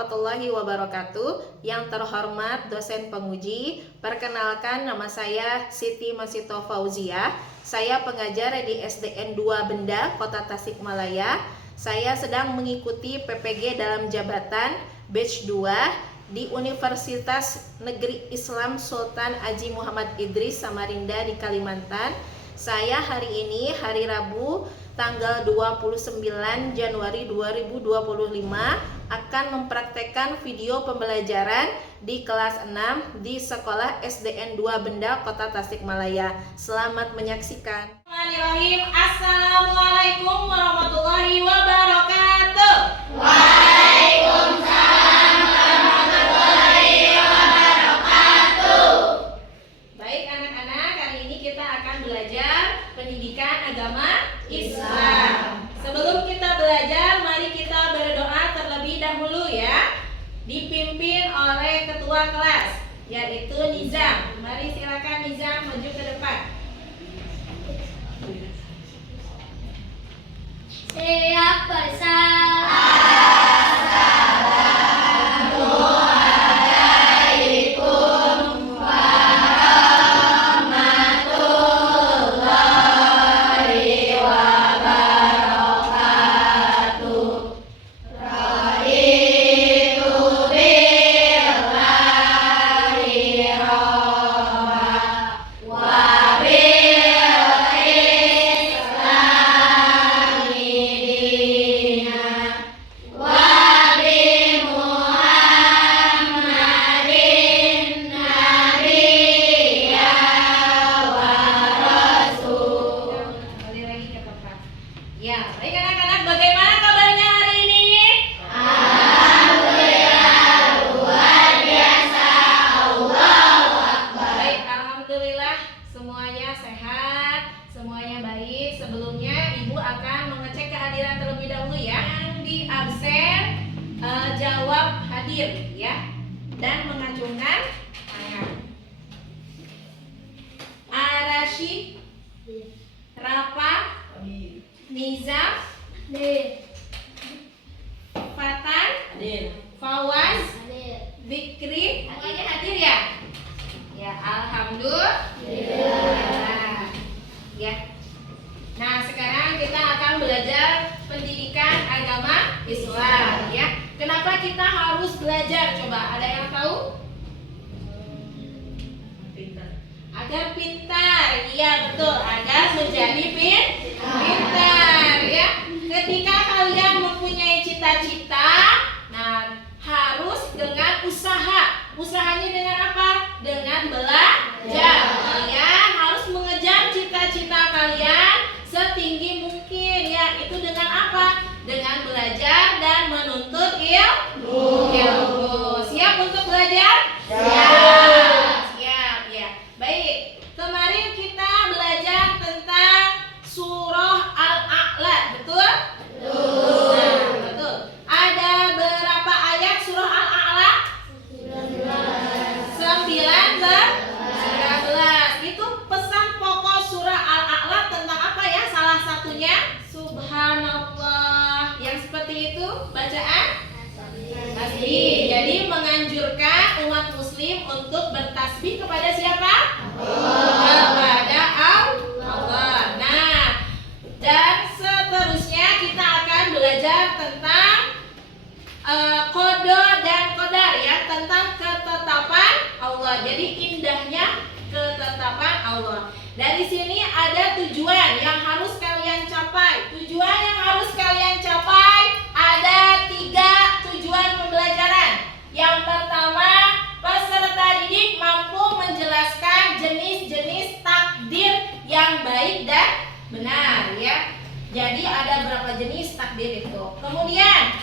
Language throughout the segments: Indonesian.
warahmatullahi wabarakatuh. Yang terhormat dosen penguji, perkenalkan nama saya Siti Masito Fauzia. Saya pengajar di SDN 2 Benda, Kota Tasikmalaya. Saya sedang mengikuti PPG dalam jabatan batch 2 di Universitas Negeri Islam Sultan Haji Muhammad Idris Samarinda di Kalimantan. Saya hari ini hari Rabu tanggal 29 Januari 2025 akan mempraktekkan video pembelajaran di kelas 6 di Sekolah SDN 2 Benda, Kota Tasikmalaya. Selamat menyaksikan. Bismillahirrahmanirrahim. Assalamualaikum warahmatullahi wabarakatuh. Waalaikumsalam warahmatullahi wabarakatuh. Baik anak-anak, kali ini kita akan belajar pendidikan agama Islam. Sebelum kita belajar, mari kita berdoa terlebih dahulu ya. Dipimpin oleh ketua kelas, yaitu Nizam. Mari silakan Nizam maju ke depan. Siap bersama. Ya, baik anak-anak, bagaimana kabarnya hari ini? Alhamdulillah, luar biasa. Allahu Akbar. Baik, alhamdulillah semuanya sehat, semuanya baik. Sebelumnya Ibu akan mengecek kehadiran terlebih dahulu ya. Yang di absen jawab hadir ya, dan mengacungkan tangan. Arashi, Rafa, Nizam, Fatan, Fawaz, Fikri, semuanya hadir ya? Ya, alhamdulillah. Ya. Nah, sekarang kita akan belajar pendidikan agama Islam ya. Kenapa kita harus belajar? Coba ada yang tahu? Agar pintar. Iya, betul. Agar menjadi pintar ya. Ketika kalian mempunyai cita-cita, nah harus dengan usaha. Usahanya dengan apa? Dengan belajar. Kalian harus mengejar cita-cita kalian setinggi mungkin ya. Itu dengan apa? Dengan belajar dan menuntut ilmu. Siap untuk belajar? Siap ya. Baik. Kemarin kita belajar tentang surah Al-A'la, betul? Nah, betul. Ada berapa ayat surah Al-A'la? 19. Itu pesan pokok surah Al-A'la tentang apa ya? Salah satunya Subhanallah. Yang seperti itu bacaan tasbih. Jadi menganjurkan umat muslim untuk bertasbih kepada siapa? Kepada Allah. Nah, dan seterusnya kita akan belajar tentang qada dan qadar ya, tentang ketetapan Allah. Jadi indahnya ketetapan Allah. Dari sini ada tujuan yang harus kalian capai. Tujuan yang harus kalian capai ada 3 tujuan pembelajaran. Yang pertama, peserta didik mampu menjelaskan jenis-jenis takdir yang baik dan benar ya. Jadi ada berapa jenis takdir itu. Kemudian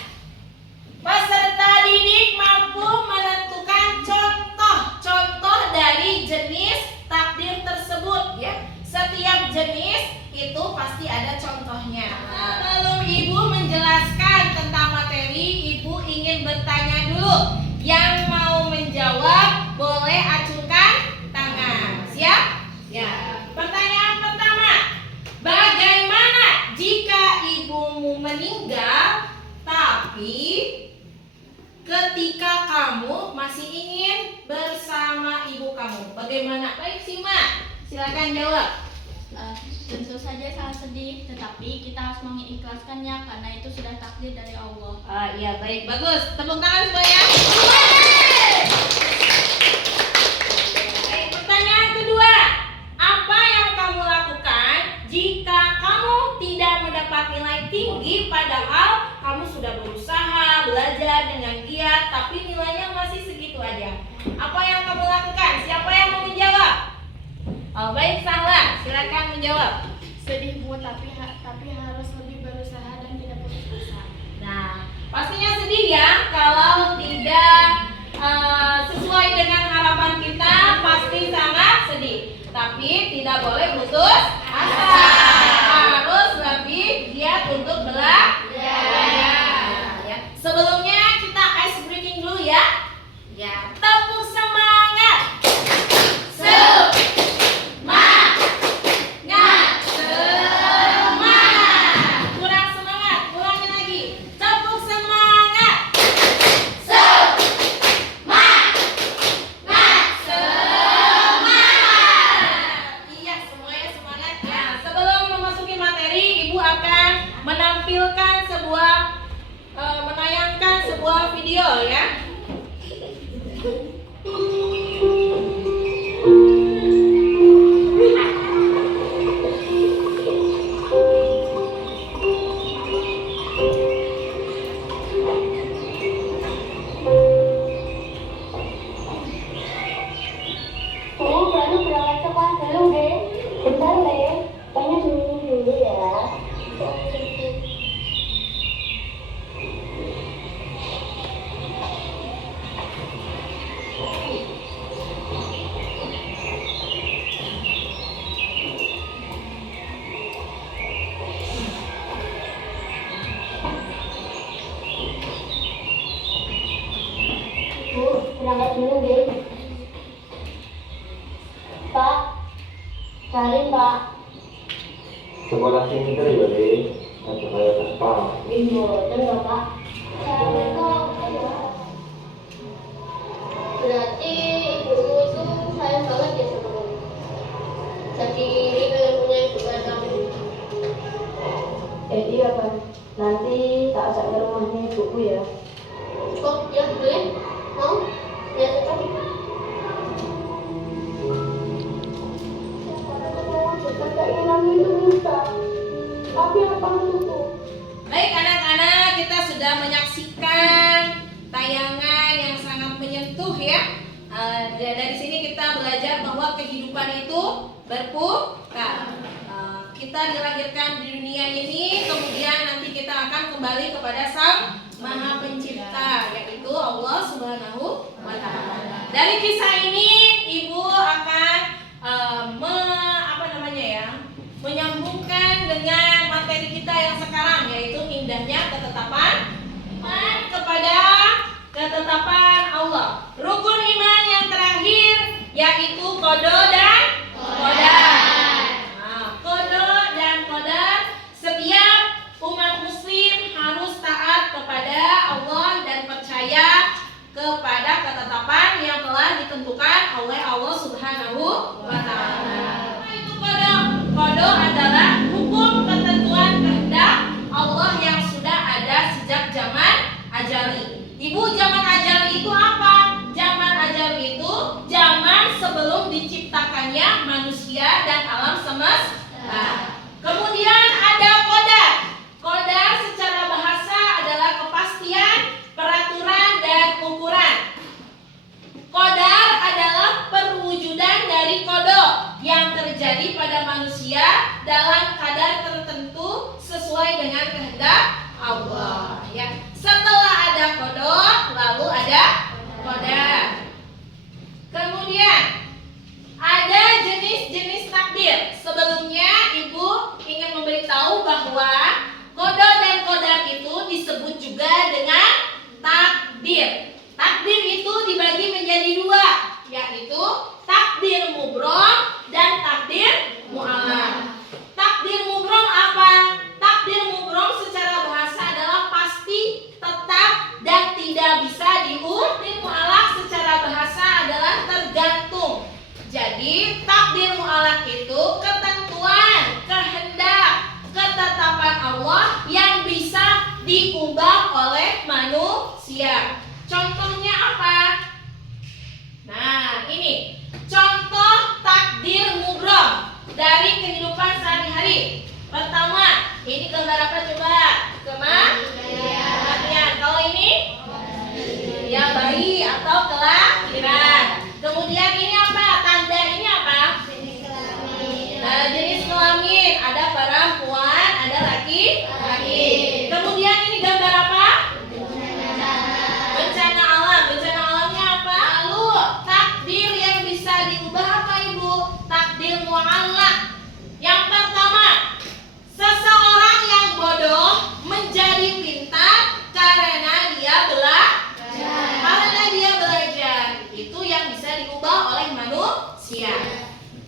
peserta didik mampu menentukan contoh-contoh dari jenis takdir tersebut ya. Setiap jenis itu pasti ada contohnya. Sebelum Ibu menjelaskan tentang materi, Ibu ingin bertanya dulu. Yang mau menjawab boleh acungkan tangan. Siap? Ya. Pertanyaan pertama, bagaimana jika ibumu meninggal tapi ketika kamu masih ingin bersama ibu kamu? Bagaimana? Baik, Sima, silakan jawab. Tentu saja sangat sedih, tetapi kita harus mengikhlaskannya karena itu sudah takdir dari Allah. Iya, baik, bagus. Tepuk tangan semuanya. Baik, pertanyaan kedua. Apa yang kamu lakukan jika kamu tidak mendapat nilai tinggi padahal kamu sudah berusaha belajar dengan giat tapi nilainya masih segitu aja? Apa yang kamu lakukan? Siapa yang mau menjawab? Oh, baik, Sahla, silakan menjawab. Sedih Bu, tapi harus lebih berusaha dan tidak putus asa. Nah, pastinya sedih ya kalau tidak sesuai dengan harapan kita, pasti sangat sedih. Tapi tidak boleh putus asa. Harus lebih giat untuk belajar. Ya. Sebelumnya kita ice breaking dulu ya. Ya, tepuk semangat. Kurang semangat, ulangi lagi. Tepuk semangat. Iya, semuanya semangat ya. Sebelum memasuki materi, Ibu akan menampilkan menayangkan sebuah video ya. Saya baru berangkat sekolah dulu deh. Bentar Le, banyak minum dulu ya. Bu, berangkat dulu deh. Pak, cari Pak. Sekolah sini kan ya deh, ada kayak apa? Ibu, terus Pak. Assalamualaikum. Berarti ibu itu sayang banget ya sama kamu. Jadi ini ilmunya ibu kan kamu. Iya Pak, nanti tak ajak ke rumahnya ibuku ya. Oh ya boleh. Mau? Ya cepat. Tapi apa itu? Baik anak-anak, kita sudah menyaksikan tayangan yang sangat menyentuh ya. Dari sini kita belajar bahwa kehidupan itu berputar. Kita dilahirkan di dunia ini, kemudian nanti kita akan kembali kepada Sang Maha Pencipta, yaitu Allah Subhanahu wa Ta'ala. Dari kisah ini, Ibu akan menyambungkan dengan materi kita yang sekarang, yaitu indahnya ketetapan kepada ketetapan Allah. Rukun iman yang terakhir yaitu qada dan qadar. Qada dan qadar, setiap umat muslim harus taat kepada Allah dan percaya kepada ketetapan yang telah ditentukan oleh Allah Subhanahu wa Ta'ala. Apa itu qada? Qada adalah hukum ketentuan kehendak Allah yang sudah ada sejak zaman ajali. Ibu, zaman ajali itu apa? Zaman ajali itu zaman sebelum diciptakannya manusia dan alam semesta. Kemudian ada qadar. Qadar secara bahasa adalah kepastian, peraturan dan ukuran. Qadar adalah perwujudan dari qada yang terjadi pada manusia dalam kadar tertentu sesuai dengan kehendak Allah ya. Setelah ada qada, lalu ada qadar. Kemudian ada jenis-jenis takdir. Sebelumnya Ibu ingin memberitahu bahwa qada dan qadar itu disebut juga dengan takdir. Takdir itu dibagi menjadi dua, yaitu takdir mubrom dan takdir mu'allaq. Takdir mubrom apa? Takdir mubrom secara bahasa adalah pasti, tetap, dan tidak bisa Ta'ala itu ketentuan, kehendak, ketetapan Allah yang bisa diubah oleh manusia. Contohnya apa? Nah, ini contoh takdir mubrom dari kehidupan sehari-hari. Pertama, ini gambar apa coba? Kematian. Kalau ini? Ya, bayi atau kelahiran. Kemudian ini apa? Tanda ini apa? Nah, jenis kelamin. Ada perempuan, ada laki-laki. Kemudian ini gambar apa? Bencana alam. Bencana alamnya apa? Lalu takdir yang bisa diubah apa Ibu? Takdir mu'allaq. Yang pertama, seseorang yang bodoh menjadi pintar karena dia belajar. Itu yang bisa diubah oleh manusia.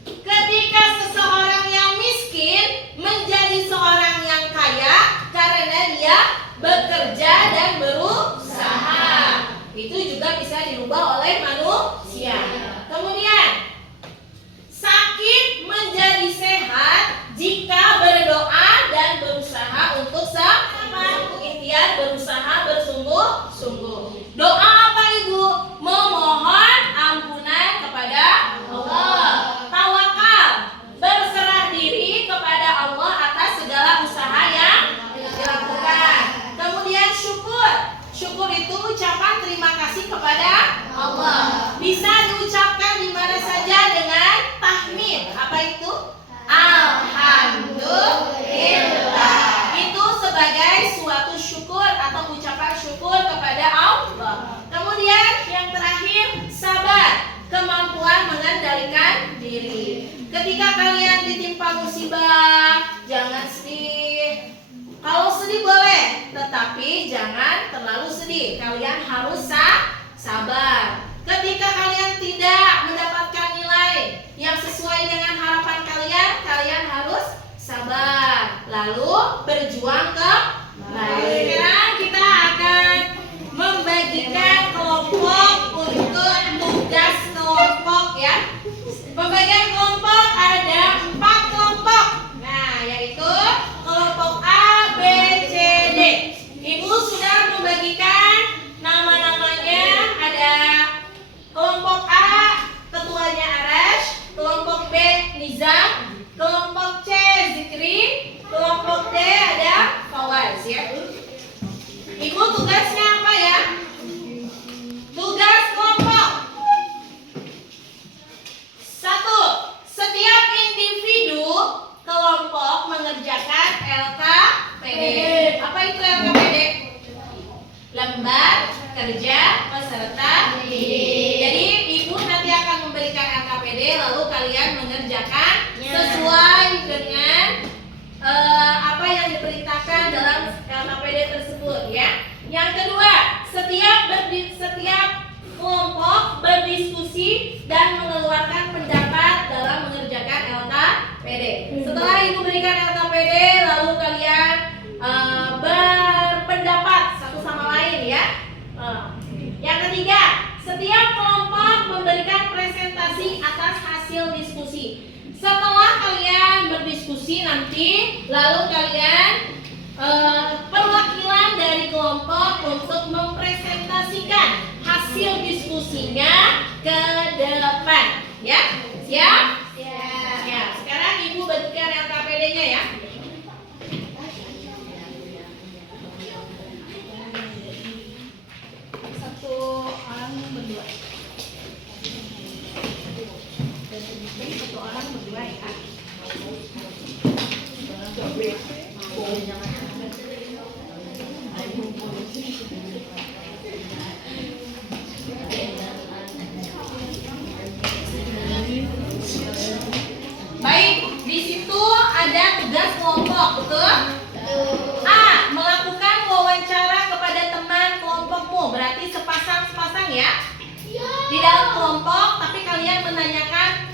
Ketika seseorang yang miskin menjadi seorang yang kaya karena dia bekerja dan berusaha. Itu juga bisa dirubah oleh manusia. Kemudian, sakit menjadi sehat jika berdoa dan berusaha untuk ikhtiar, berusaha bersungguh-sungguh. Doa apa Ibu? Memohon ampunan kepada Allah. Tawakal, berserah diri kepada Allah atas segala usaha yang dilakukan. Kemudian syukur. Syukur itu ucapan terima kasih kepada Allah. Bisa diucapkan di mana saja dengan tahmid. Apa itu? Alhamdulillah. Itu sebagai suatu syukur atau ucapan syukur kepada Allah. Kemudian yang terakhir, sabar, kemampuan mengendalikan diri. Ketika kalian ditimpa musibah, jangan sedih. Kalau sedih boleh, tetapi jangan terlalu sedih. Kalian harus sabar. Ketika kalian tidak mendapatkan nilai yang sesuai dengan harapan kalian, kalian harus sabar. Lalu berjuang kembali. Sekarang kita akan membagikan kelompok untuk tugas kelompok ya. Pembagian kelompok ada 4 kelompok. Nah, yaitu kelompok A, B, C, D. Ibu sudah membagikan nama-namanya. Ada kelompok A, ketuanya Arash. Kelompok B, Nizam. Kelompok C, Zikri. Kelompok D ada Fawaz ya. Ibu tugasnya apa ya? Tugas kelompok. 1. Setiap individu kelompok mengerjakan LKPD. Apa itu LKPD? Lembar kerja peserta didik. Jadi Ibu nanti akan memberikan LKPD, lalu kalian mengerjakan sesuai dengan apa yang diperintahkan dalam LKPD tersebut ya. Yang kedua, setiap kelompok berdiskusi dan mengeluarkan pendapat dalam mengerjakan LKPD. Setelah Ibu berikan LKPD, lalu kalian berpendapat satu sama lain ya. Yang ketiga, setiap kelompok memberikan presentasi atas hasil diskusi. Setelah kalian berdiskusi nanti, lalu kalian perwakilan dari kelompok untuk mempresentasikan hasil diskusinya ke depan ya. Siap? Siap. Ya, sekarang Ibu bagikan LKPD-nya ya. Satu orang berdua. Jadi satu orang berdua ya. Baik, di situ ada tugas kelompok, betul? A. Melakukan wawancara kepada teman kelompokmu. Berarti sepasang-sepasang ya. Di dalam kelompok, tapi kalian menanyakan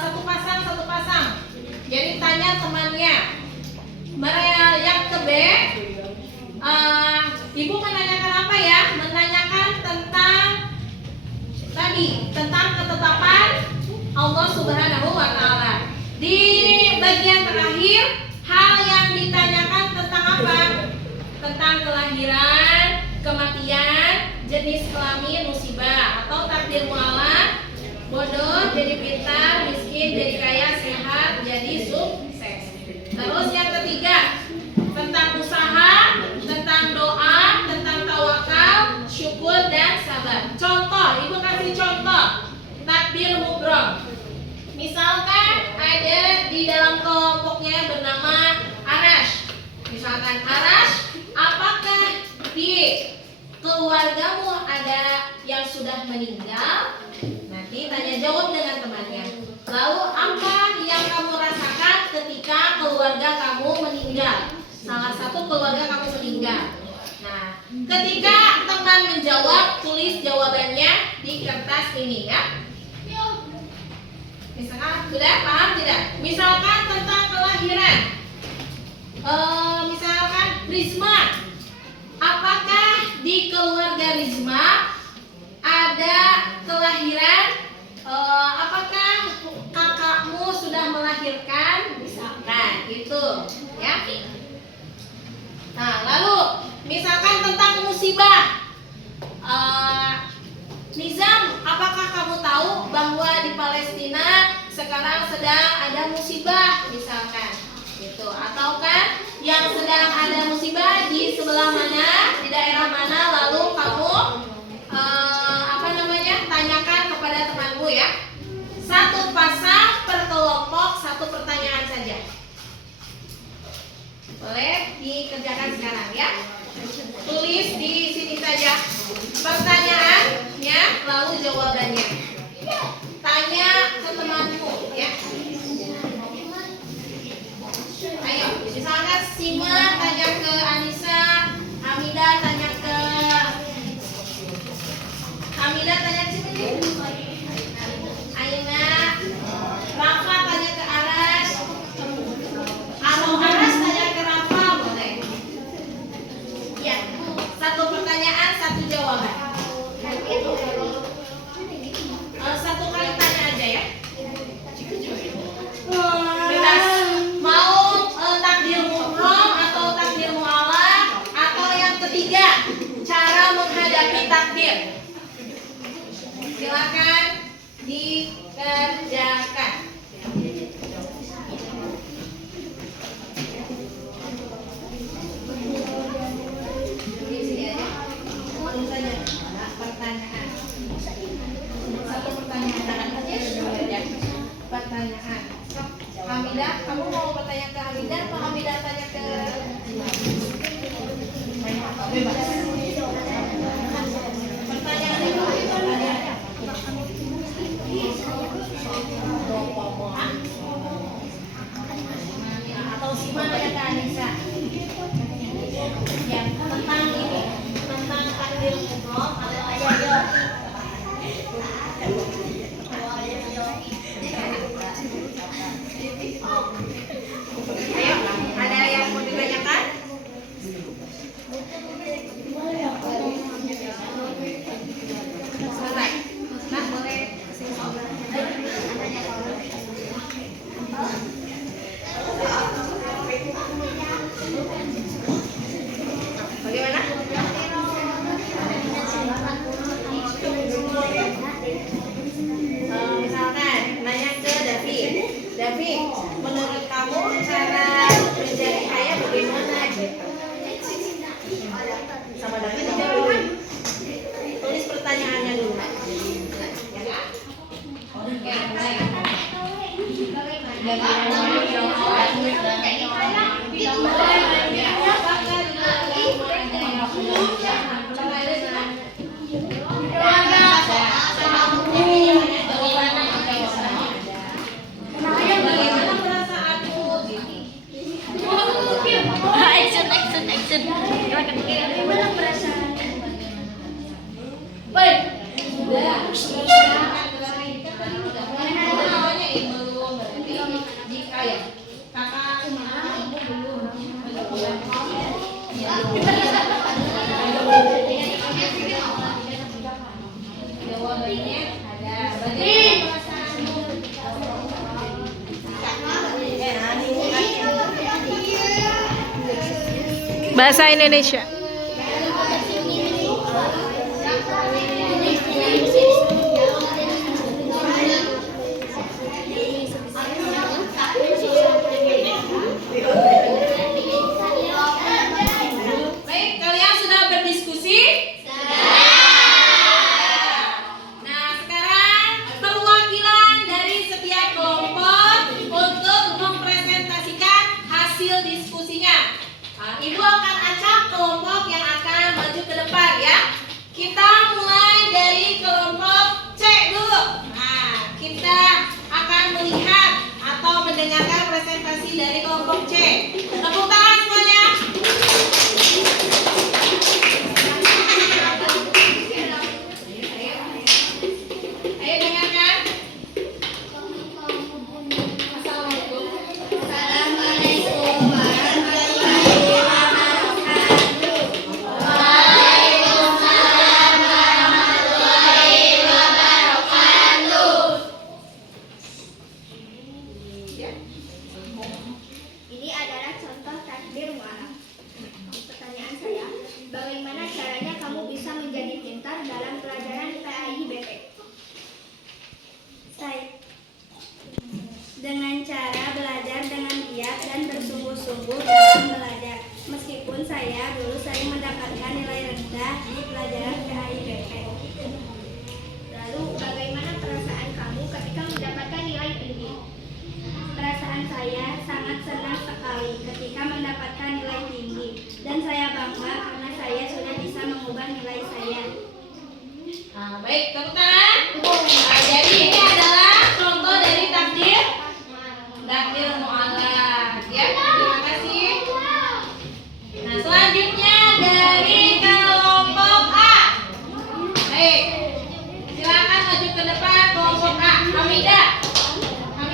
satu pasang. Jadi tanya temannya. Yang ke B, Ibu menanyakan apa ya? Menanyakan tentang ketetapan Allah Subhanahu wa Ta'ala. Di bagian terakhir, hal yang ditanyakan tentang apa? Tentang kelahiran, kematian, jenis kelamin, musibah, atau takdir mualaf, bodoh jadi pintar, miskin jadi kaya, sehat jadi sukses. Terus yang ketiga, tentang usaha, tentang doa, tentang tawakal, syukur dan sabar. Contoh, ibu kasih contoh takdir mubrom. Misalkan ada di dalam kelompoknya bernama Arash. Misalkan Arash, apakah di keluargamu ada yang sudah meninggal? Nanti tanya jawab dengan temannya. Lalu apa yang kamu rasakan ketika keluarga kamu meninggal? Salah satu keluarga kamu meninggal. Nah, ketika teman menjawab, tulis jawabannya di kertas ini ya. Misalkan, sudah paham tidak? Misalkan tentang kelahiran. Misalkan Risma. Apakah di keluarga Risma ada kelahiran? Apakah kakakmu sudah melahirkan? Misalkan itu, ya. Nah, lalu misalkan tentang musibah. Nizam, apakah kamu tahu bahwa di Palestina sekarang sedang ada musibah, misalkan gitu? Ataukah yang sedang ada musibah di sebelah mana, di daerah mana? Lalu kamu tanyakan kepada temanmu ya. Satu pasang per kelompok, satu pertanyaan saja. Boleh dikerjakan sekarang ya. Tulis di sini saja pertanyaannya, lalu jawabannya. Tanya ke temanmu ya. Ayo, misalkan Sima tanya ke Anissa, Hamida tanya ke siapa? Aina, Rafa tanya ke Aras, atau Aras tanya ke Rafa, boleh. Ya, satu pertanyaan, satu jawaban. Satu kali tanya aja ya. Bebas. Mau takdir mubrom atau takdir mualaf, atau yang ketiga, cara menghadapi takdir. Silakan dikerjakan. Di sini aja. Langsung saja. Pertanyaan. Satu pertanyaan aja. Pertanyaan. Hamidah, kamu mau bertanya ke Hamidah atau Hamidah tanya ke bebas? Pertanyaan itu atau Sima tanya ke Anissa ya, tentang ini, tentang takdir mubrom atau ayat. Ayo, ada yang mau ditanyakan? Selesai. Nah, boleh bagaimana? Misalkan nanya ke David. David, menurut kamu cara menjadi kaya bagaimana gitu? Sama David dijawab. Tulis pertanyaannya dulu. Ya, baik. Bagaimana perasaanmu? Action. Gimana perasaan? Baik. Namanya belum berarti jika ya kakak belum. Jawabannya ada. Bagaimana perasaanmu? Bahasa Indonesia. Baik, kalian sudah berdiskusi? Nah, sekarang perwakilan dari setiap kelompok untuk mempresentasikan hasil diskusinya. Nah, Ibu akan acak kelompok yang akan maju ke depan ya. Kita mulai dari kelompok C dulu. Nah, kita akan melihat atau mendengarkan presentasi dari kelompok C. Tepuk tangan semuanya. Ayo dengarkan. Assalamualaikum. Ini adalah contoh takdir mu'alaf. Pertanyaan saya, bagaimana caranya kamu bisa menjadi pintar dalam pelajaran PAIBP? Saya dengan cara belajar dengan giat dan bersungguh-sungguh dalam belajar. Meskipun saya dulu sering mendapatkan nilai rendah di pelajaran PAIBP. Lalu, bagaimana perasaan kamu ketika mendapatkan nilai tinggi? Perasaan saya sangat senang sekali ketika mendapatkan nilai tinggi dan saya bangga karena saya sudah bisa mengubah nilai saya. Nah, baik, tepuk tangan. Nah, jadi ini adalah contoh dari takdir mu'alaf ya. Terima kasih. Nah, selanjutnya dari kelompok A. Baik, silakan maju ke depan kelompok A. Hamidah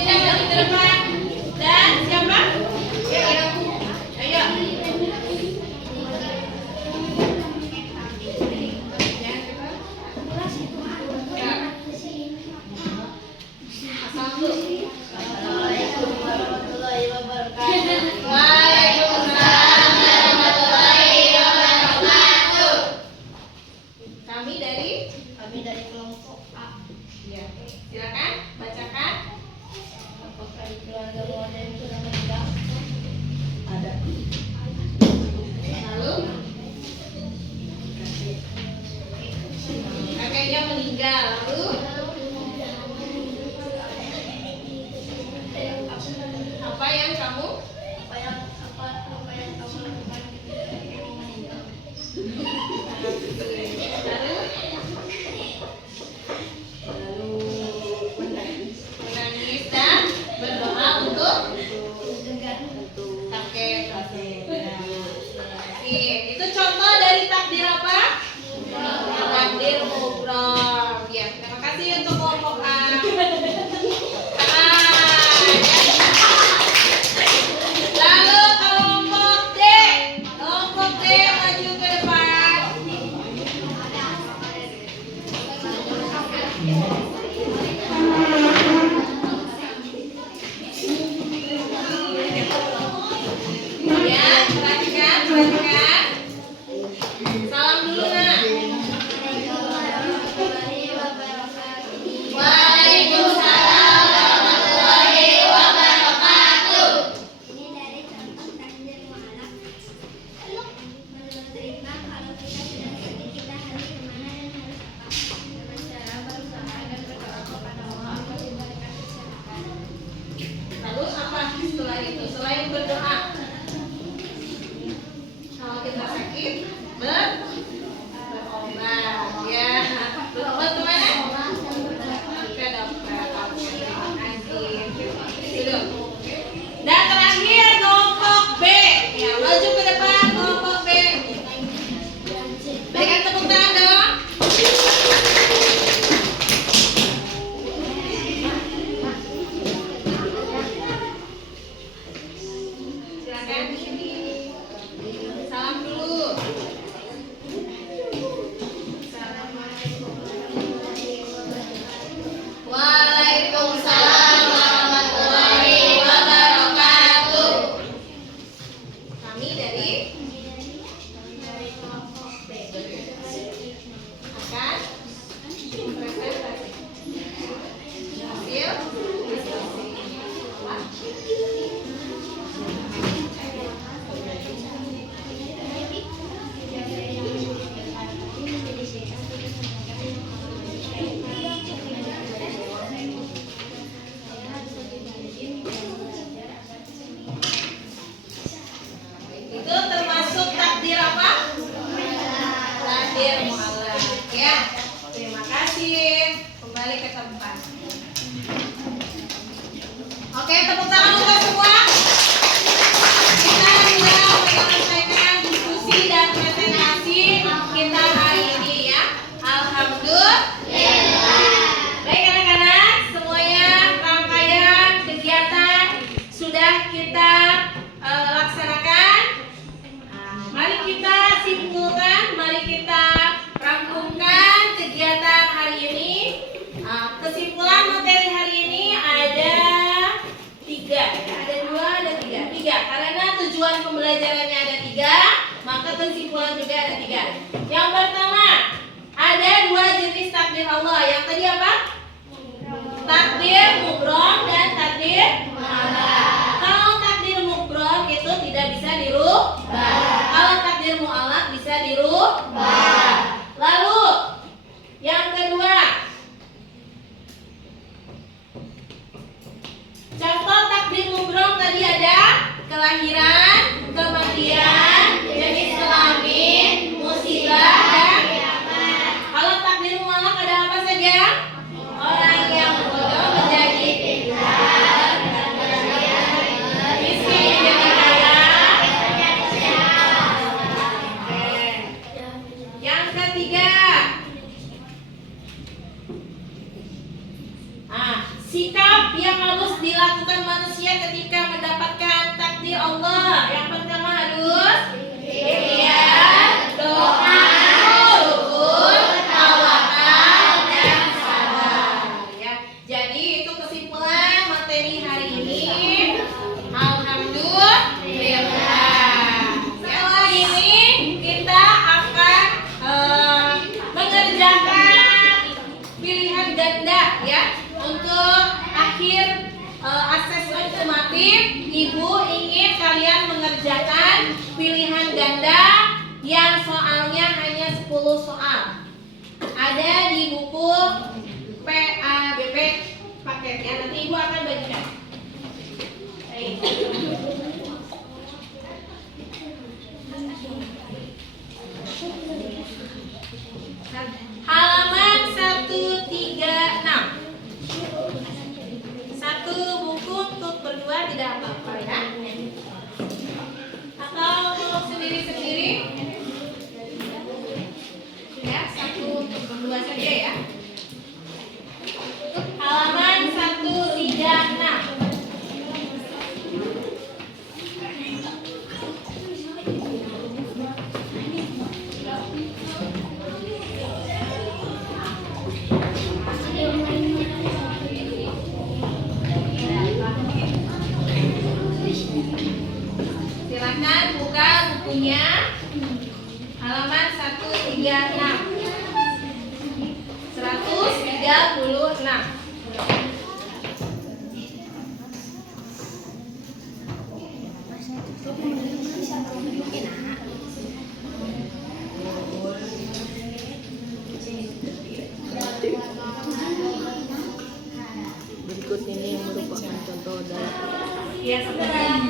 maju ke depan. Dan siapa? Ayo. Assalamualaikum warahmatullahi wabarakatuh. Waalaikumsalam warahmatullahi wabarakatuh. Kami dari kelompok A. Ya, silakan bacakan. Apakah di keluarga ada yang sudah meninggal? Ada. Lalu kakeknya meninggal. Lalu apa yang kamu lakukan? Lalu menangis dan berdoa untuk kakek. Itu contoh dari takdir apa? Takdir mubrom. Ya, terima kasih untuk kelompok A. Lalu kelompok D. Kelompok D maju ke depan. Ya, perhatikan. Salam dulu, Nak. Waalaikumsalam warahmatullahi wabarakatuh. Ini dari contoh takdir mu'alaf. Menerima kalau kita sudah pergi, kita harus kemana dan harus apa? Dengan cara berusaha dan berdoa kepada Allah agar diberikan kesehatan. Lalu apa setelah itu? Selain berdoa, kalau kita sakit, berobat. Ya, berobat kemana? Ke dokter. Oke, terima kasih. Duduk. Dan terakhir kelompok B. Ya, maju ke depan kelompok B. Berikan tepuk tangan dong. kasih kembali ke tempat. Oke, tepuk tangan untuk semua. Kita sudah menyelesaikan diskusi dan presentasi kita hari ini ya. Alhamdulillah. Baik anak-anak, semuanya rangkaian kegiatan sudah kita laksanakan. Mari kita simpulkan, mari kita rangkumkan kegiatan hari ini. Kesimpulan materi hari ini ada 3, ada 2, ada 3. Karena tujuan pembelajarannya ada 3, maka kesimpulan juga ada 3. Yang pertama, ada 2 jenis takdir Allah. Yang tadi apa? Takdir mubrom dan takdir mu'allaq. Kalau takdir mubrom itu tidak bisa dirubah. Kalau takdir mu'allaq bisa dirubah. Lalu yang kedua, contoh takdir mubrom tadi ada kelahiran, kematian, jenis kelamin, musibah, dan kiamat. Kalau takdir mu'allaq ada apa saja? Orang yang bodoh menjadi pintar, miskin menjadi kaya. Yang ketiga, sikap yang harus dilakukan manusia ketika mendapatkan takdir Allah. Yang pertama harus ikhtiar, doa, syukur, tawakal, dan sabar. Ya, jadi itu kesimpulan materi hari ini. Alhamdulillah. Setelah ini kita akan mengerjakan pilihan ganda ya. Untuk akhir asesmen sumatif, Ibu ingin kalian mengerjakan pilihan ganda yang soalnya hanya 10 soal. Ada di buku PABP paketnya. Nanti Ibu akan bagikan. Halaman 136. Satu buku untuk berdua tidak apa-apa ya. Atau sendiri-sendiri. Ya, satu untuk berdua saja ya. Halaman 136. Silakan buka bukunya, halaman 136. 136. Berikut ini yang merupakan contoh dalam Ya, sebentar.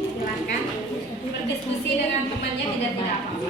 Silakan berdiskusi dengan temannya, tidak apa-apa.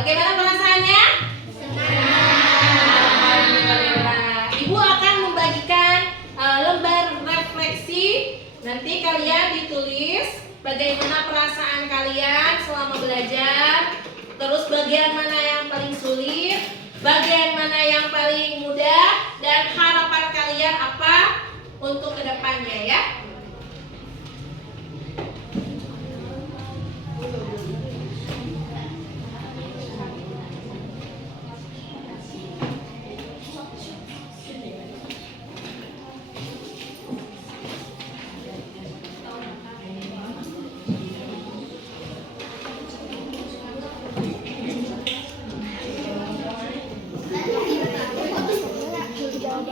Bagaimana perasaannya? Alhamdulillah. Ibu akan membagikan lembar refleksi. Nanti kalian ditulis bagaimana perasaan kalian selama belajar. Terus bagian mana yang paling sulit, bagian mana yang paling mudah, dan harapan kalian apa untuk kedepannya ya.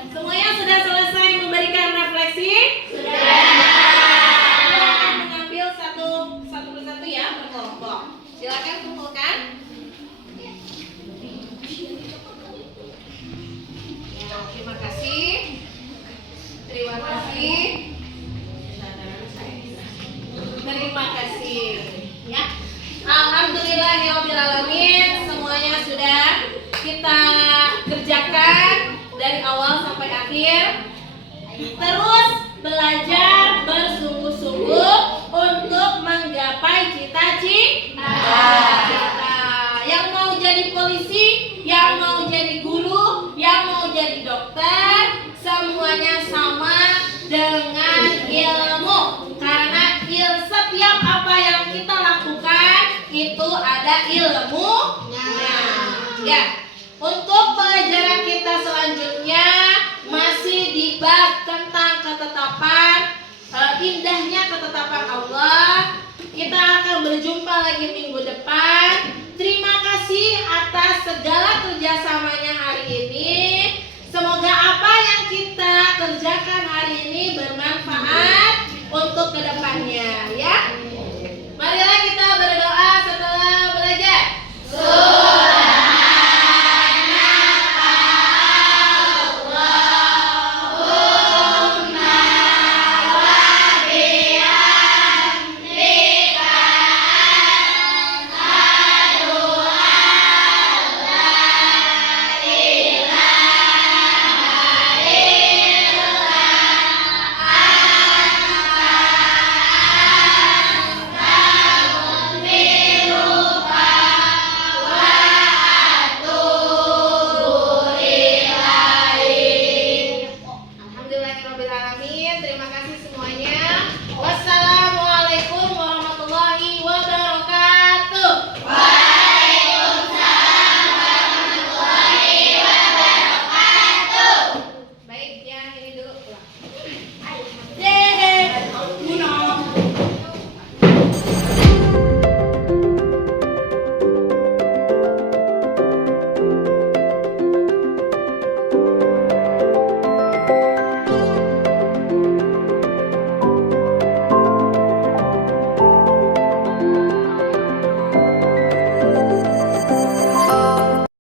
Semuanya sudah selesai memberikan refleksi? Sudah. Kita akan mengambil satu persatu ya, berkelompok. Silakan kumpulkan. Ya, terima kasih. Terima kasih. Terima kasih. Ya. Alhamdulillahirobbilalamin, semuanya sudah kita kerjakan dari awal sampai akhir. Terus belajar bersungguh-sungguh untuk menggapai cita-cita. Yang mau jadi polisi, yang mau jadi guru, yang mau jadi dokter, semuanya sama dengan ilmu. Karena setiap apa yang kita lakukan itu ada ilmunya. Ya. Untuk pelajaran kita selanjutnya masih di bab tentang ketetapan, indahnya ketetapan Allah. Kita akan berjumpa lagi minggu depan. Terima kasih atas segala kerjasamanya hari ini. Semoga apa yang kita kerjakan hari ini bermanfaat untuk kedepannya ya. Marilah kita